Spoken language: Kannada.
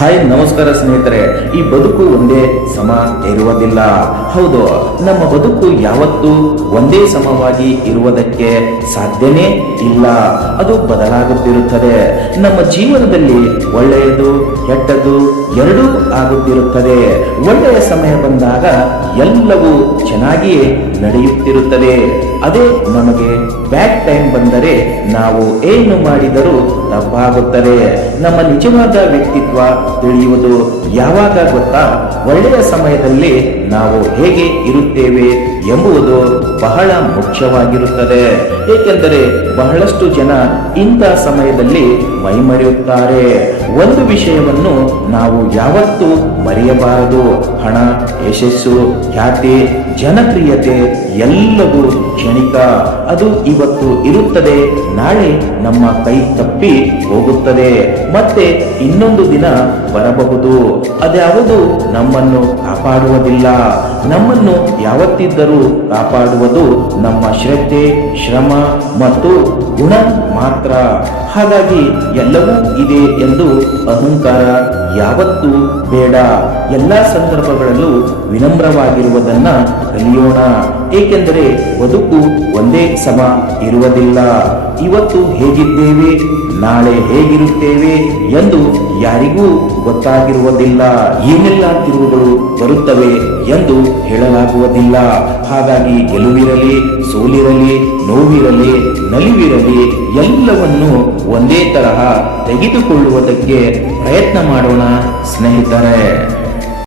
ಹಾಯ್, ನಮಸ್ಕಾರ ಸ್ನೇಹಿತರೆ. ಈ ಬದುಕು ಒಂದೇ ಸಮ ಇರುವುದಿಲ್ಲ. ಹೌದು, ನಮ್ಮ ಬದುಕು ಯಾವತ್ತೂ ಒಂದೇ ಸಮವಾಗಿ ಇರುವುದಕ್ಕೆ ಸಾಧ್ಯನೇ ಇಲ್ಲ. ಅದು ಬದಲಾಗುತ್ತಿರುತ್ತದೆ. ನಮ್ಮ ಜೀವನದಲ್ಲಿ ಒಳ್ಳೆಯದು, ಕೆಟ್ಟದ್ದು ಎರಡೂ ಆಗುತ್ತಿರುತ್ತದೆ. ಒಳ್ಳೆಯ ಸಮಯ ಬಂದಾಗ ಎಲ್ಲವೂ ಚೆನ್ನಾಗಿಯೇ ನಡೆಯುತ್ತಿರುತ್ತದೆ. ಅದೇ ನಮಗೆ ಬ್ಯಾಕ್ ಟೈಮ್ ಬಂದರೆ ನಾವು ಏನು ಮಾಡಿದರೂ ತಪ್ಪಾಗುತ್ತದೆ. ನಮ್ಮ ನಿಜವಾದ ವ್ಯಕ್ತಿತ್ವ ತಿಳಿಯುವುದು ಯಾವಾಗ ಗೊತ್ತಾ? ಒಳ್ಳೆಯ ಸಮಯದಲ್ಲಿ ನಾವು ಹೇಗೆ ಇರುತ್ತೇವೆ ಎಂಬುದು ಬಹಳ ಮುಖ್ಯವಾಗಿರುತ್ತದೆ. ಏಕೆಂದರೆ ಬಹಳಷ್ಟು ಜನ ಇಂಥ ಸಮಯದಲ್ಲಿ ಮೈಮರೆಯುತ್ತಾರೆ. ಒಂದು ವಿಷಯವನ್ನು ನಾವು ಯಾವತ್ತೂ ಮರೆಯಬಾರದು. ಹಣ, ಯಶಸ್ಸು, ಖ್ಯಾತಿ, ಜನಪ್ರಿಯತೆ ಎಲ್ಲವೂ ಕ್ಷಣಿಕ. ಅದು ಇವತ್ತು ಇರುತ್ತದೆ. ನಾಳೆ ನಮ್ಮ ಕೈ ತಪ್ಪಿ ಹೋಗುತ್ತದೆ. ಮತ್ತೆ ಇನ್ನೊಂದು ದಿನ ಬರಬಹುದು. ಅದ್ಯಾವುದು ನಮ್ಮನ್ನು ಕಾಪಾಡುವುದಿಲ್ಲ. ನಮ್ಮನ್ನು ಯಾವತ್ತಿದ್ದರೂ ಕಾಪಾಡುವುದು ನಮ್ಮ ಶ್ರದ್ಧೆ, ಶ್ರಮ ಮತ್ತು ಗುಣ. ಮಾತ್ರ. ಹಾಗಾಗಿ ಎಲ್ಲವೂ ಇದೆ ಎಂದು ಅಹಂಕಾರ ಯಾವತ್ತೂ ಬೇಡ. ಎಲ್ಲ ಸಂದರ್ಭಗಳಲ್ಲೂ ವಿನಮ್ರವಾಗಿರುವುದನ್ನ ಕಲಿಯೋಣ. ಏಕೆಂದರೆ ಬದುಕು ಒಂದೇ ಸಮ ಇರುವುದಿಲ್ಲ. ಇವತ್ತು ಹೇಗಿದ್ದೇವೆ? ನಾಳೆ ಹೇಗಿರುತ್ತೇವೆ ಎಂದು ಯಾರಿಗೂ ಗೊತ್ತಾಗಿರುವುದಿಲ್ಲ. ಏನೆಲ್ಲ ತಿರುವುಗಳು ಬರುತ್ತವೆ ಎಂದು ಹೇಳಲಾಗುವುದಿಲ್ಲ. ಹಾಗಾಗಿ ಗೆಲುವಿರಲಿ, ಸೋಲಿರಲಿ, ನೋವಿರಲಿ ನಲಿವಿರಲಿ ಎಲ್ಲವನ್ನು ಒಂದೇ ತರಹ ತೆಗೆದುಕೊಳ್ಳುವುದಕ್ಕೆ ಪ್ರಯತ್ನ ಮಾಡೋಣ ಸ್ನೇಹಿತರೆ.